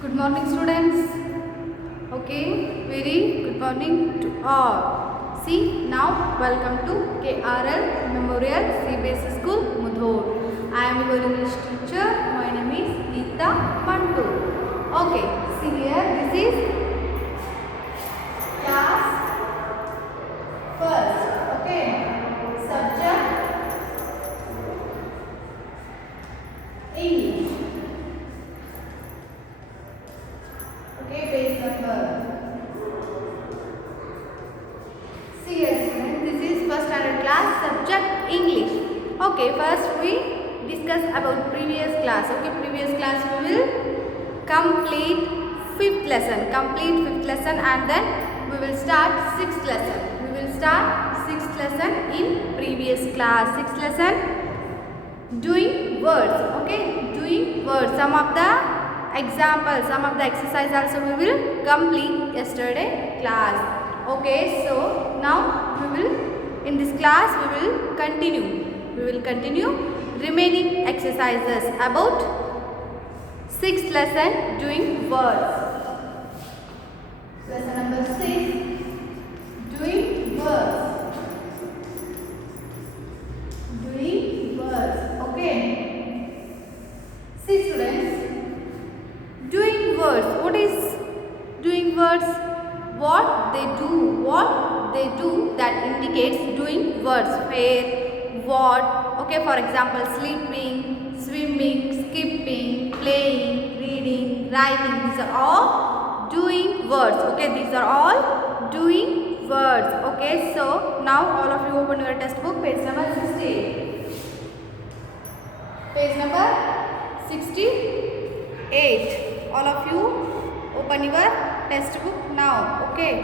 Good morning, students. Okay, very good morning to all. See, now welcome to KRL Memorial CBSE School, Mudhol. I am your English teacher. My name is Geeta Mantu. Okay, see here, this is class first. Okay, subject English. Okay, page number. See here, students, this is first standard class, subject English. Okay, first we discuss about previous class. Okay, previous class we will complete fifth lesson, and then we will start sixth lesson. We will start sixth lesson in previous class. Sixth lesson, doing words. Okay, doing words. Some of the examples, some of the exercise also we will complete yesterday class. Okay, so now we will, in this class we will continue remaining exercises about sixth lesson, doing words. Lesson number 6, doing words. Doing words. Okay, see students, doing words. What is doing words? What they do that indicates doing words. Where, what. Okay, for example, sleeping, swimming, skipping, playing, reading, writing. These are all doing words. Okay, these are all doing words. Okay, so now all of you open your textbook, page number 68. Page number 68. All of you open your textbook now. Okay.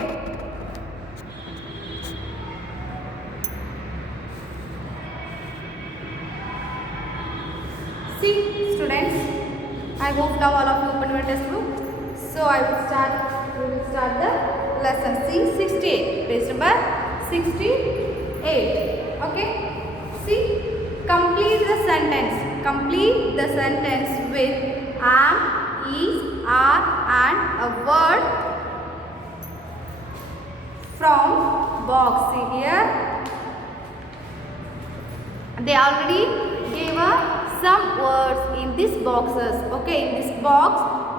See students, I hope now all of you open your textbook. So we will start the lesson. See 68, page number 68. Okay. See, complete the sentence. Complete the sentence with am, is, are and a word from box. See here, they already gave some words in these boxes. Okay, in this box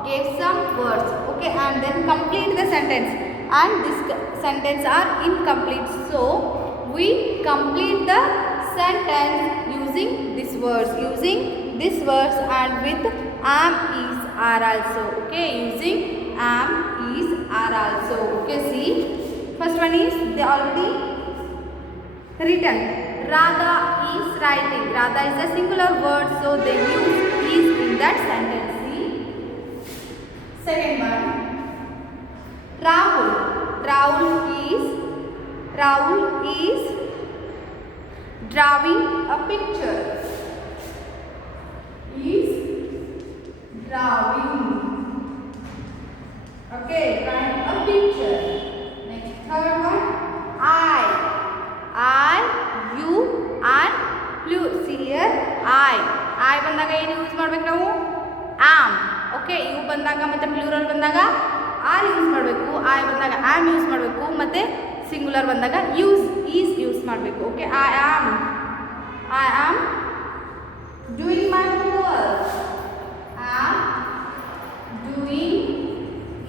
gave some words. Okay, and then complete the sentence, and this sentence are incomplete, so we complete the sentence using these words, and with am, is, are also. Okay, using am, is, are also. Okay, see, first one is they already written. Radha is writing. Radha is a singular word, so they use is in that sentence. See, second one, Rahul. Rahul is drawing a picture. Is drawing. Okay, drawing a picture. Next, third one, I, you and plural. See here, I ಬಂದಾಗ ಏನು use ಮಾಡಬೇಕು ನಾವು? am. Okay, you ಬಂದಾಗ ಮತ್ತೆ plural ಬಂದಾಗ R use ಮಾಡಬೇಕು, I ಬಂದಾಗ am use ಮಾಡಬೇಕು, ಮತ್ತೆ ಸಿಂಗುಲರ್ ಬಂದಾಗ ಈಸ್ ಯೂಸ್ ಮಾಡಬೇಕು. Okay, I am doing my homework. I am doing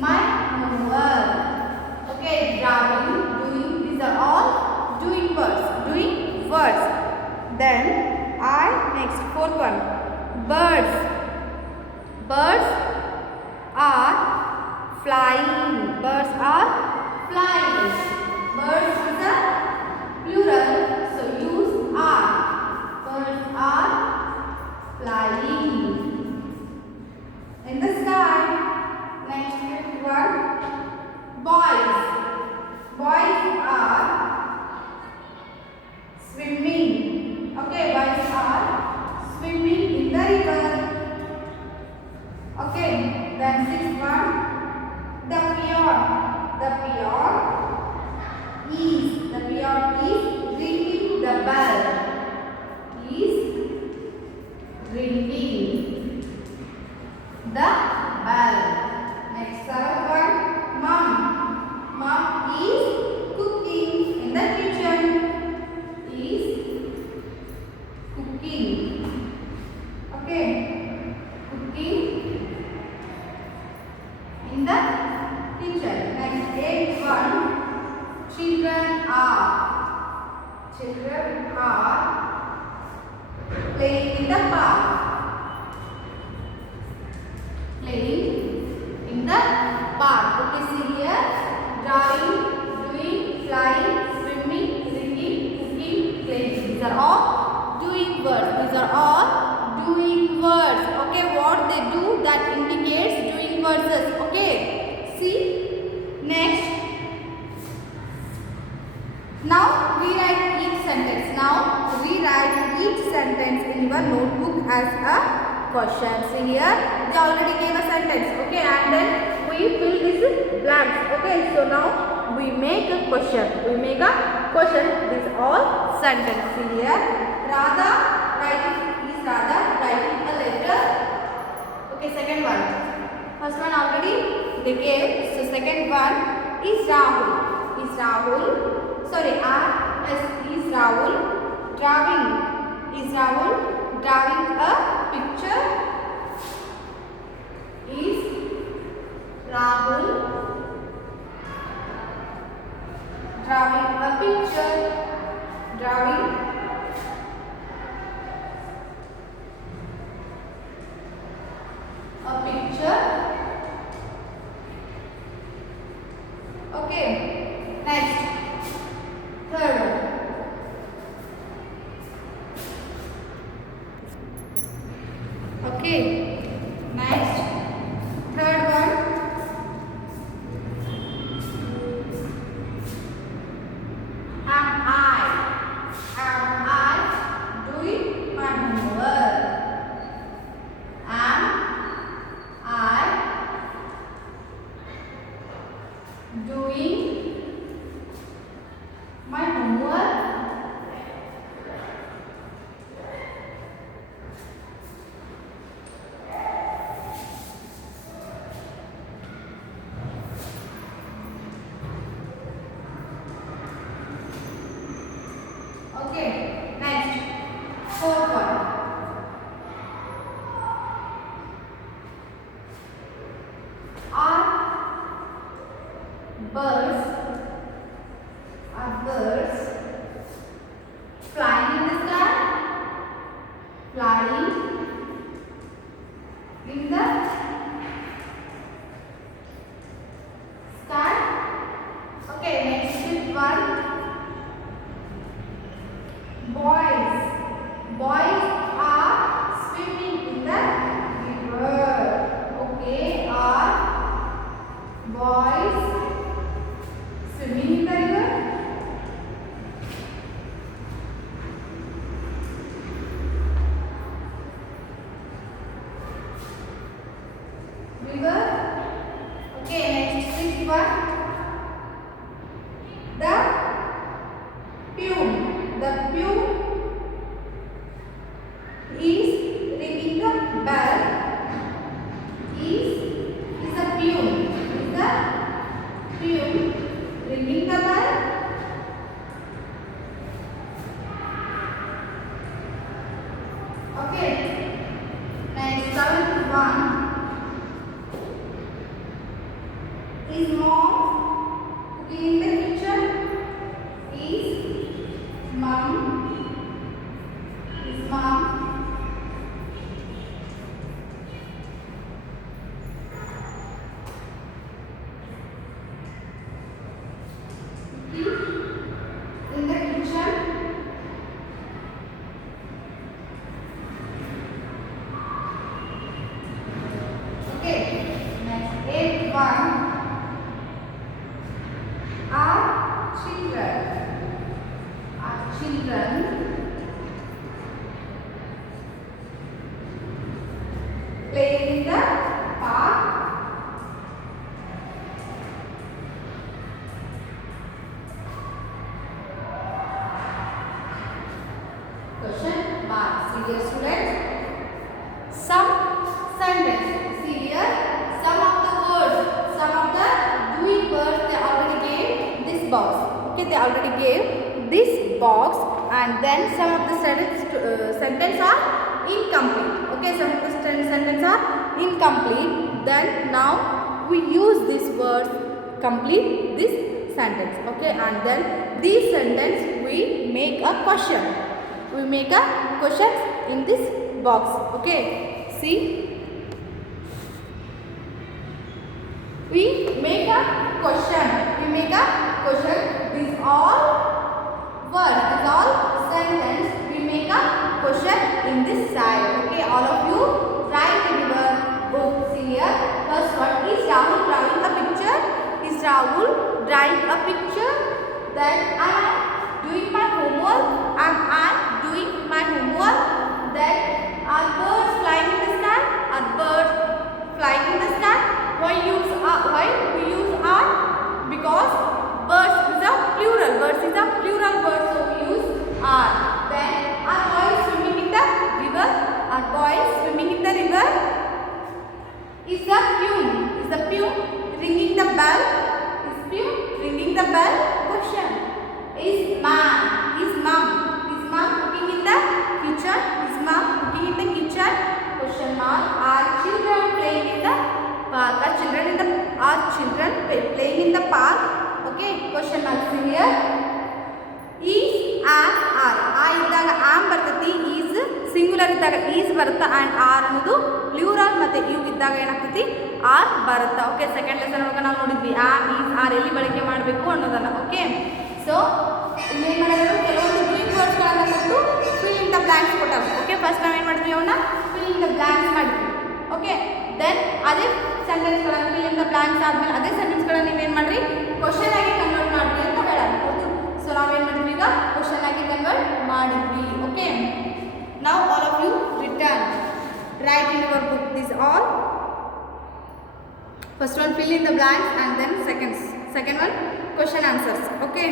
my homework. Okay, drawing, doing, these are all doing words. Then next, fourth one, birds. Birds are flying. Birds is a plural, so use are. Birds are flying in the sky. Next, fifth one, boys. Boys are swimming. Okay, boys are swimming in the river. Okay, then sixth one, the peon. The peon is ringing the bell. Is ringing the bell. playing in the park. Okay, see here, drawing, doing, flying, swimming, reading, cooking, playing. These are all doing words. These are all doing words. Okay, what they do that indicates doing words. Okay, see next. Now rewrite each sentence. Now rewrite each sentence in your notebook as a question. See here, we already gave a sentence. Okay, and then we fill this blanks. Okay, so now we make a question. We make a question. These all sentence. See here, Radha writing is Radha writing a letter. Okay, second one. First one already they gave. So second one is Rahul. Is Rahul. Sorry, is Rahul drawing. Is Rahul drawing a picture? Is Rahul drawing a picture? Drawing a picture. Okay, next. Third one. Okay, next. Third one. Am I doing my homework? Am I doing my homework? Okay, next. Fourth one. Are birds flying in the sky? Flying in the sky? Okay, next fifth one. Boys are swimming in the river. Okay, are boys swimming in the river? River. Okay, next sixth one. The pew is ringing the bell. Is the pew ringing the bell? Okay, next seventh one. Is mom cooking in the kitchen? Is mom in the kitchen? Okay, next eighth one. Are children playing in the park? Question mark. See here, students. Some sentence. See here. Some of the words, some of the doing words they already gave this box. Okay, they already gave this box, and then some of the sentence are incomplete. Okay, some of the sentence are incomplete. Then now we use this word complete this sentence. Okay, and then this sentence we make a question. We make a question in this box. Okay, see. make a question. These all words, these all sentence, we make a question in this side. Okay, all of you write in your books here. First one, is Rahul drawing a picture? Is Rahul drawing a picture? Then I am doing my homework. Am I doing my homework? Then are birds flying in the sky? Are birds flying in the sky? Why we use are? Because birds is a plural. Birds is a plural word, so we use are. Then are boys swimming in the river? Are boys swimming in the river? Is the peon ringing the bell? Is peon ringing the bell? Question. Is mom cooking in the kitchen? Is mom cooking in the kitchen? Question mark. Are children playing in the park? Are children playing in the park? Okay. Question mark here. Is am are. I ಇದ್ದಾಗ am ಬರ್ತೈತಿ. is singular ಇದ್ದಾಗ is ಬರುತ್ತಾ and are ಅನ್ನೋದು plural ಮತ್ತೆ you ಇದ್ದಾಗ ಏನಾಗ್ತೈತಿ are ಬರುತ್ತಾ. Okay, second lesson ಒಳಗೆ ನಾವು ನೋಡಿದ್ವಿ am is are ಎಲ್ಲಿ ಬಳಕೆ ಮಾಡಬೇಕು ಅನ್ನೋದನ್ನ. ಓಕೆ, ಸೊ ಇಲ್ಲಿ ಏನು ಮಾಡಿದ್ರು, ಕೆಲವೊಂದು ಡೂಯಿಂಗ್ ವರ್ಡ್ಸ್ಗಳನ್ನು ಕೊಟ್ಟು ಫಿಲ್ ಇನ್ ದ ಬ್ಲಾಂಕ್ಸ್ ಕೊಟ್ಟಾಗ. ಓಕೆ, ಫಸ್ಟ್ ನಾವು ಏನು ಮಾಡಿದ್ವಿ, ಅವನ್ನ ಫಿಲ್ ಇನ್ ದ ಬ್ಲಾಂಕ್ಸ್ ಮಾಡಿದ್ವಿ. ಓಕೆ, ದೆನ್ ಅದೇ ಸೆಂಟೆನ್ಸ್ಗಳನ್ನು ಫಿಲ್ ಇನ್ ದ ಬ್ಲಾಂಕ್ಸ್ ಆದಮೇಲೆ ಅದೇ ಸೆಂಟೆನ್ಸ್ಗಳನ್ನು ನೀವೇನು ಮಾಡಿರಿ, ಕ್ವಶನ್ ಆಗಿ ಕನ್ವರ್ಟ್ ಮಾಡಿರಿ ಅಂತ ಹೇಳಬಹುದು. ಸೊ ನಾವೇನು ಮಾಡಿದ್ವಿ, ಈಗ ಕ್ವಶನ್ ಆಗಿ ಕನ್ವರ್ಟ್ ಮಾಡಿದ್ವಿ. Okay, now all of you return, write in your book this all. First one fill in the blanks and then second one question answers. Okay,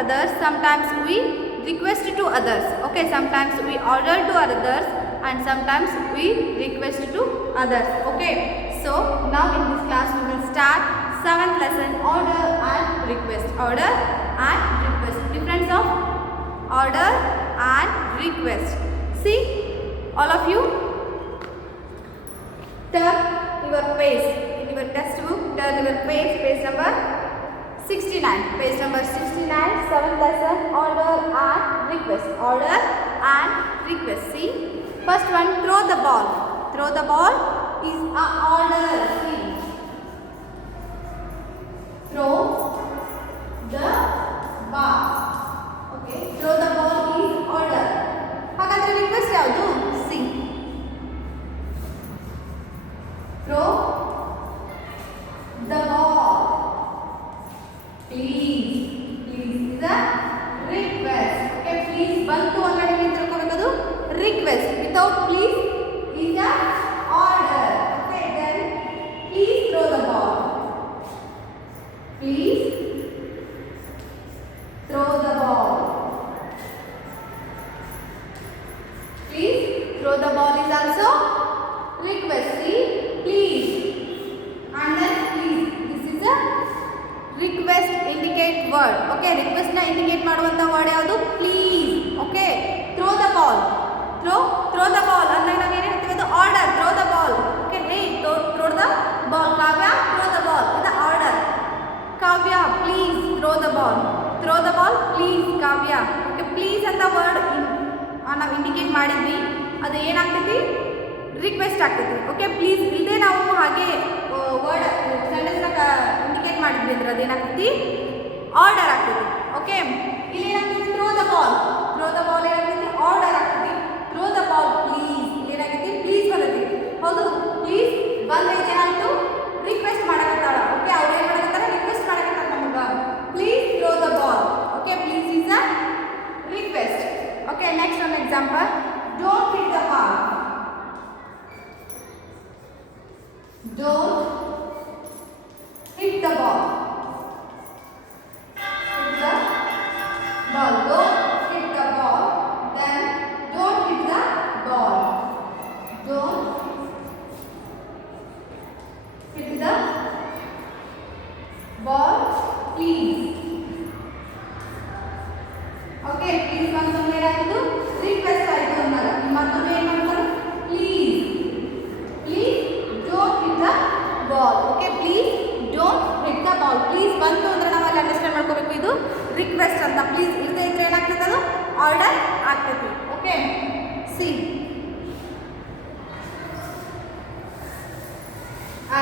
others, sometimes we request to others. Okay, sometimes we order to others and sometimes we request to others. Okay, so now in this class we will start 7th lesson, order and request. Order and request. Difference of order and request. See, all of you, turn your page in your textbook. Turn your page number 69. Page number 69, 7th lesson, order and request. Order and request. See, first one, throw the ball. Throw the ball is a order. See, throw the ball. Okay, throw the ball is order. ಹಾಗಾದ್ರೆ request ಯಾವುದು? C, throw the ball. Please is a request. Okay, please ಬಂತು ಅಂದ್ರೆ ನೀವು ತಿಳ್ಕೊಬೇಕದು request. Without please is a order. Okay, then please throw the ball. Please throw the ball. Please throw the ball is also request. See, please and then please. This is a request indicate word. Okay, request na indicate ಮಾಡುವಂತ word ಯಾವುದು? Please. Okay, throw the ball. Throw the ball ಅಂದಾಗ ನಾವು ಏನು ಹೇಳ್ತೀವಿ? ಅದು order. Throw the ball. Okay, hey, throw the ball. Kavya, throw the ball. ಇದು order. Kavya, please throw the ball. Throw the ball, please, Kavya. Okay, please ಅಂತ word ನಾವು indicate ಮಾಡಿದ್ವಿ, ಅದು ಏನಾಗ್ತೈತಿ? ರಿಕ್ವೆಸ್ಟ್ ಆಗ್ತೈತಿ. ಓಕೆ, ಪ್ಲೀಸ್ ಇಲ್ಲದೆ ನಾವು ಹಾಗೆ ವರ್ಡ್ ಸೆಂಟೆನ್ಸ್ನ ಇಂಡಿಕೇಟ್ ಮಾಡಿದ್ವಿ ಅಂದ್ರೆ ಅದೇನಾಗ್ತೈತಿ? ಆರ್ಡರ್ ಆಗ್ತೈತಿ. ಓಕೆ, ಇಲ್ಲಿ ಏನಾಗ್ತೈತಿ? Throw the ball. Throw the ball ಏನಾಗ್ತೈತಿ? ಆರ್ಡರ್ ಆಗ್ತೈತಿ. ಥ್ರೋ ದ ಬಾಲ್ ಪ್ಲೀಸ್ ಏನಾಗ್ತೈತಿ? ಪ್ಲೀಸ್ ಬರ್ತೈತಿ. ಹೌದು, ಪ್ಲೀಸ್ ಬಂದೈತೆ ಏನಾಯ್ತು? ರಿಕ್ವೆಸ್ಟ್ ಮಾಡಕತ್ತಾಳ. ಓಕೆ, ಅವ್ರು ಏನು ಮಾಡಕತ್ತಾರ? ರಿಕ್ವೆಸ್ಟ್ ಮಾಡಕತ್ತಾರ ನಮಗೆ. Please throw the ball. Okay, please is a request. Okay, next one example. Don't hit the ball. Don't hit the ball. Hit the ball. Don't hit the ball. Then don't hit the ball. Don't hit the ball, please. Okay, please ಬಂದು ಏನಾಯಿತು? Request ಆಯಿತು ಅನ್ನೋದು. ಮತ್ತೊಮ್ಮೆ ಏನು ಮಾಡ್ತಾರೆ? Please don't hit the ball. Okay, please don't hit the ball. Please ಬಂತು ಅಂದರೆ ನಾವು ಅಲ್ಲಿ ಅಂಡರ್ಸ್ಟ್ಯಾಂಡ್ ಮಾಡ್ಕೋಬೇಕು, ಇದು ರಿಕ್ವೆಸ್ಟ್ ಅಂತ. ಪ್ಲೀಸ್ ಇಲ್ಲದೆ ಇದ್ರೆ ಏನಾಗ್ತದೆ? ಅದು ಆರ್ಡರ್ ಆಗ್ತೈತಿ. Okay, see,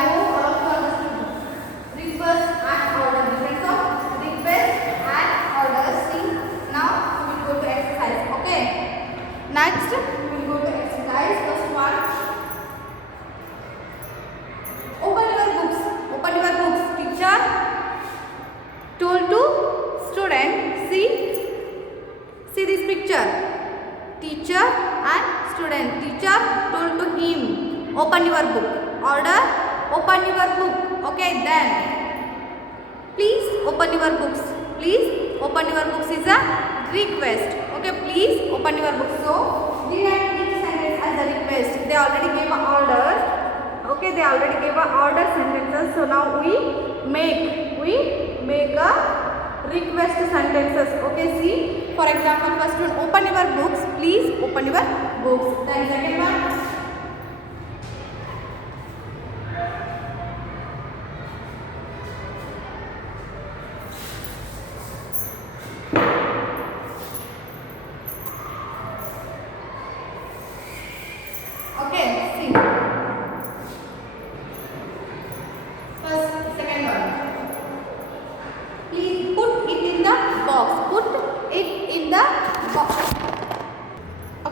I hope all of you understood request and order. Difference of request and order. See, now we will go to exercise. Okay, next we will go to exercise. First one, open your books. Open your books. Teacher told to student, see this picture. Teacher and student. Teacher told to him, open your book. Order, open your book. Okay, then please open your books. Please open your books is a request. Okay, please open your books. So we write each sentence as a request. They already gave an order. Okay, they already gave an order sentences. So now we make a request sentences. Okay, see, for example, first one, open your books. Please open your books. Then second one,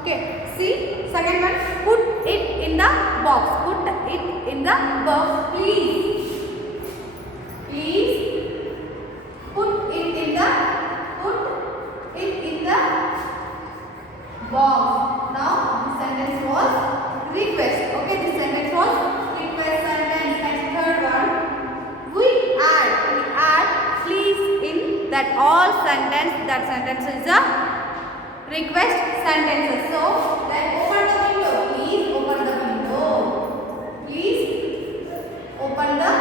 okay, see, second one, put it in the box. Put it in the box, please. Please put it in the box. Now this sentence was request. Okay, this sentence was request sentence. Next, third one, we add please in that all sentence then that sentence is a request sentence. So then open the window. Please open the window. Please open the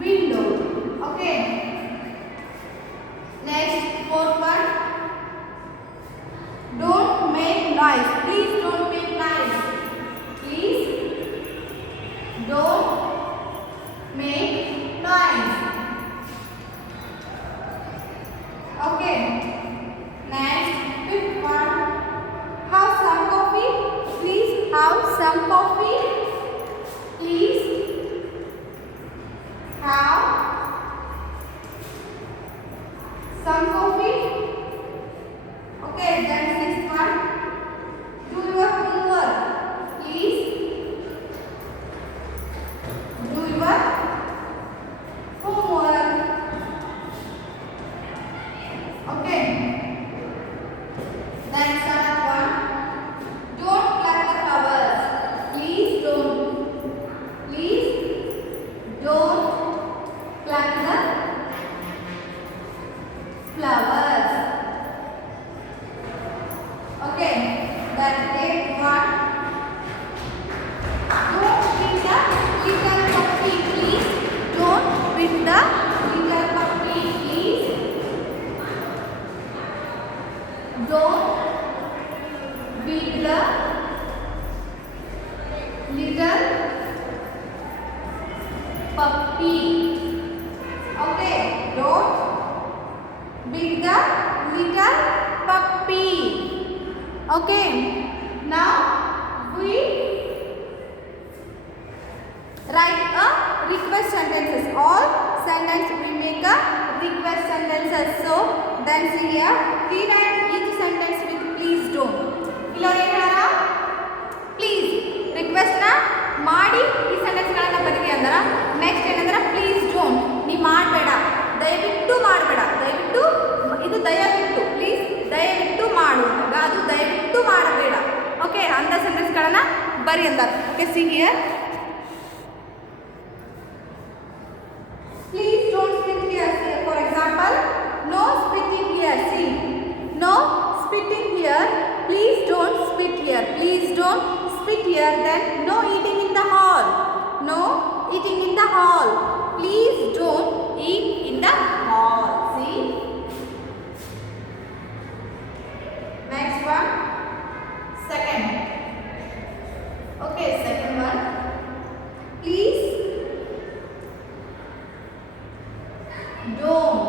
window. Okay. Next, fourth one. Don't make noise. Please don't make noise. Please don't make noise. Okay. Next, fifth one. Have some coffee. Please have some coffee. Please have some coffee. Okay, then sixth one. Do your homework. Please do your homework. Okay. Then seventh one. Don't pluck the flowers. Please don't. Please don't pluck the flowers. Okay. Then eighth one. Don't beat the little puppy. Please don't beat the little puppy. Please don't beat the little puppy. Okay, don't beat the little puppy. Okay, now we write a request sentences. All sentence we make a request sentences. So then see here, rewrite each sentence with please don't. Please request na ಮಾಡಿ ಈ sentence ಗಳನ್ನು ಬರೀರಿ ಅಂದ್ರ next ಏನಂದ್ರೆ please don't ನೀ ಮಾಡಬೇಡ ದಯವಿಟ್ಟು ಮಾಡಬೇಡ ದಯವಿಟ್ಟು ಇದು ದಯವಿಟ್ಟು ಪ್ಲೀಸ್ ದಯವಿಟ್ಟು ಮಾಡು ಅದು ದಯವಿಟ್ಟು ಮಾಡಬೇಡ ಓಕೆ ಅಂತ ಸೆಂಟೆನ್ಸ್ ಗಳನ್ನು ಬರಿ ಅಂದ okay see here please don't spit here for example no spitting here see no spitting here. Please don't spit here. Please don't spit here. Then no eating in the hall. No eating in the hall. Please don't eat in the hall. See? Next one. Second. Okay, second one. Please don't.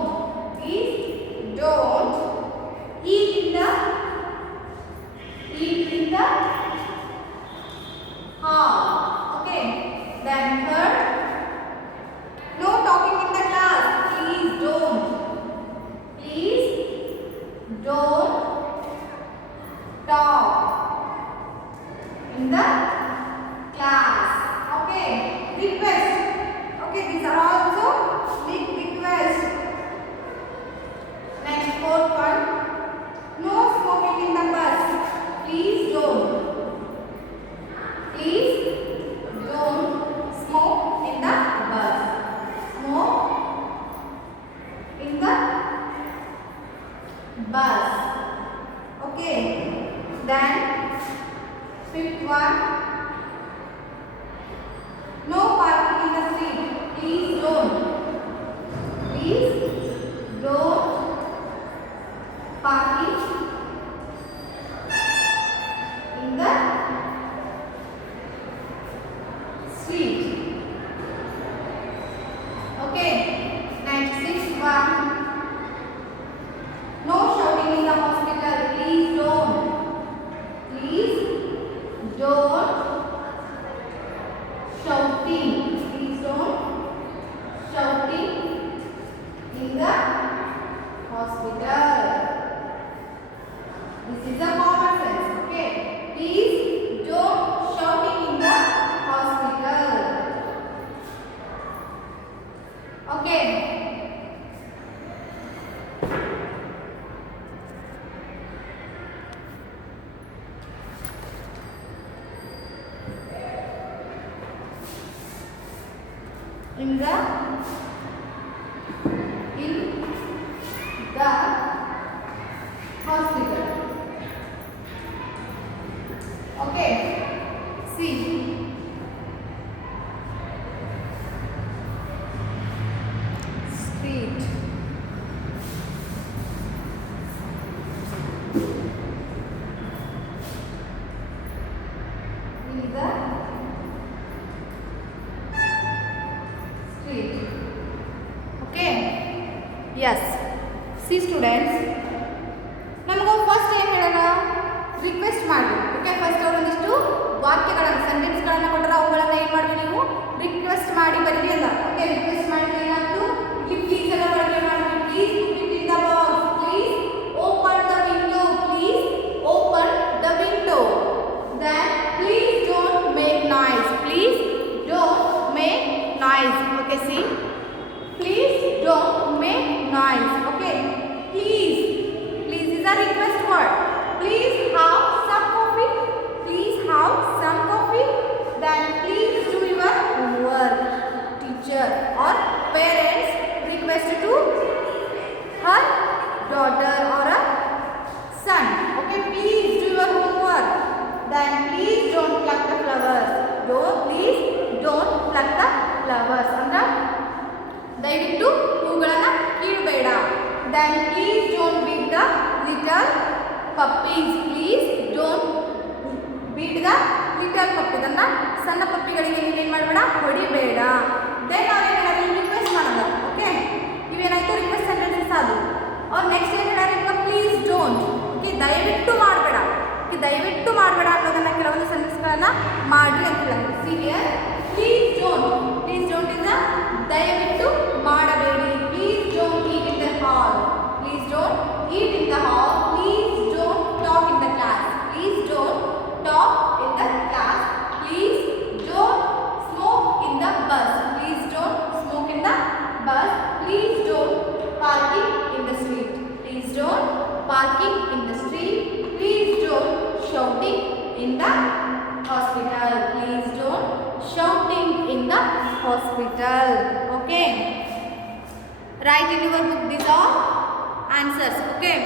Please don't eat in the hall. Okay. Then third, no talking in the class. Please don't. Please don't talk in the class. Okay. Request. Okay, these are also big requests. Next, fourth one. No smoking in the bus. Please don't. Please don't smoke in the bus. Smoke in the bus. Okay. Then fifth one. No parking in the street. Please don't. Please don't parking in the street. Okay. Next, sixth one. No shouting in the hospital. Please don't. Please don't shouting. Please don't shouting in the hospital. This is a common sense. Okay. Please don't shouting in the hospital. Okay. In the hospital. Okay. See. Street. In the street. Okay. Yes. See students. ನಮಗೂ first ಏನು ಹೇಳೋಣ request ಮಾಡಿ. Okay first ಅವರೊಂದಿಷ್ಟು ವಾಕ್ಯಗಳನ್ನು ಸೆಂಟೆನ್ಸ್ಗಳನ್ನು ಕೊಟ್ಟರೆ ಅವುಗಳನ್ನು ಏನು ಮಾಡಬೇಕು ನೀವು ರಿಕ್ವೆಸ್ಟ್ ಮಾಡಿ ಬರೀರಿ ಅಂತ. ಓಕೆ ರಿಕ್ವೆಸ್ಟ್ ಮಾಡಿದ್ರೆ ಏನಾಯ್ತು ಇಲ್ಲಿ ಪ್ಲೀಸ್ ಎಲ್ಲ ಬಳಕೆ ಮಾಡಿ. Please put it in the box. Please open the window. Please open the window. Then please don't make noise. Please don't make noise. Okay see please don't make noise. Okay please. Please is a request word. Please have some coffee. Please have some coffee. Then please do your homework. Teacher or parents request to her daughter or a son. Okay, please do your homework. Then please don't pluck the flowers. Please don't pluck the flowers. Andra ದಯವಿಟ್ಟು ಹೂಗಳನ್ನು ಕೀಳಬೇಡ. Then please don't beat the little puppies. Please don't beat the little puppies. ಅನ್ನ ಸಣ್ಣ ಪಪ್ಪಿಗಳಿಗೆ ನೀವೇನು ಮಾಡಬೇಡ ಹೊಡಿಬೇಡ. Then ಅವ್ರು ಏನು ಹೇಳಾರೆ request ಮಾಡೋದು. Okay ಇವೇನಾಯ್ತು request sentences ಅದು. ಅವ್ರು ನೆಕ್ಸ್ಟ್ ಏನು ಹೇಳಾರೆ ಈಗ ಪ್ಲೀಸ್ ಡೋಂಟ್. ಓಕೆ ದಯವಿಟ್ಟು ಮಾಡಬೇಡ. ಓಕೆ ದಯವಿಟ್ಟು ಮಾಡಬೇಡ ಅನ್ನೋದನ್ನ ಕೆಲವೊಂದು ಸೆಂಟೆನ್ಸ್ಗಳನ್ನು ಮಾಡಿ ಅಂತ ಹೇಳಾರೆ. See here please don't. Please don't is ದಯವಿಟ್ಟು ಮಾಡಬೇಡಿ. Please don't eat in the hall. Please don't eat in the hall. Please don't talk in the class. Please don't talk in the class. Please don't smoke in the bus. Please don't smoke in the bus. Please don't parking in the street. Please don't parking in the street. Please don't shouting in the hospital. Please don't shouting in the hospital. Okay. Write in your book these all answers. Okay.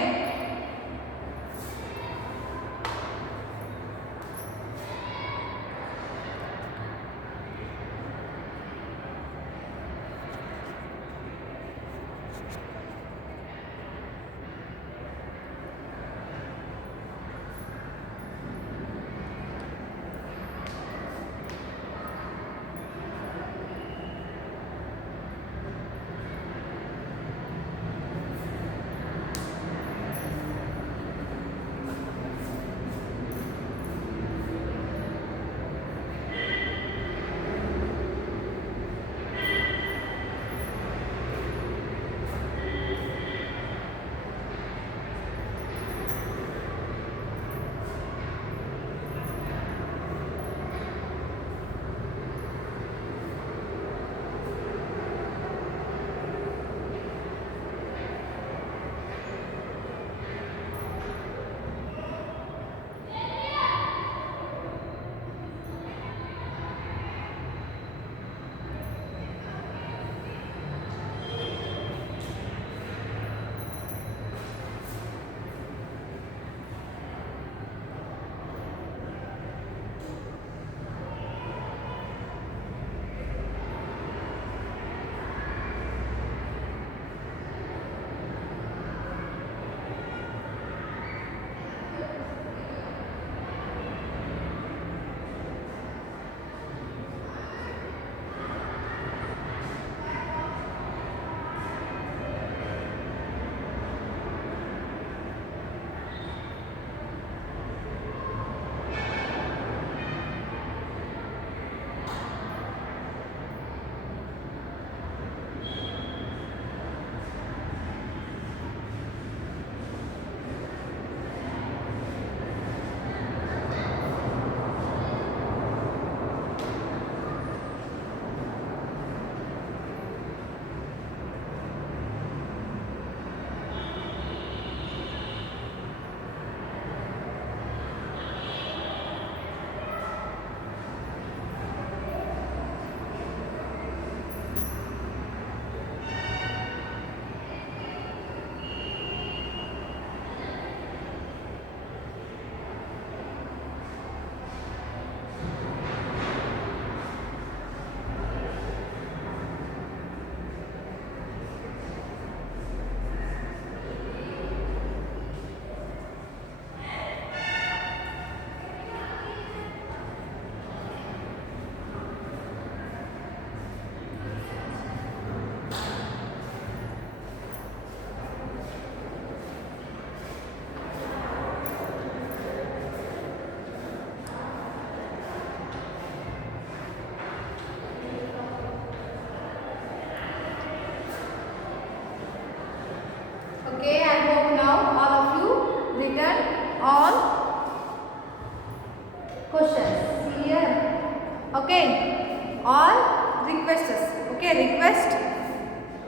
requests. Okay, request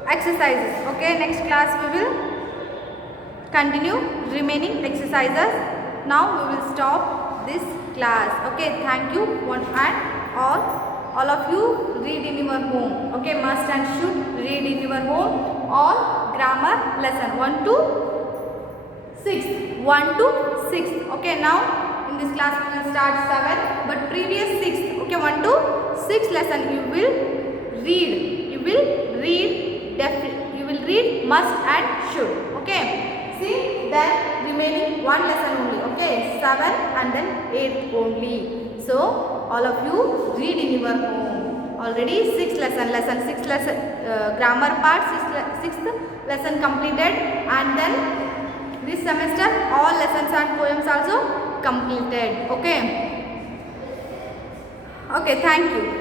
exercises. Okay, next class we will continue remaining exercises. Now we will stop this class. Okay, thank you one and all of you read in your home. Okay, must and should read in your home all grammar lesson 1 to 6. Okay, now in this class we will start 7, but previous 6. Okay, 1 to 6 lesson you will read. You will read must and should. Okay, see, then remaining one lesson only. Okay, 7 and then 8 only. So all of you read in your home. Already 6 lesson grammar part 6th lesson completed, and then this semester all lessons and poems also completed. Okay, thank you.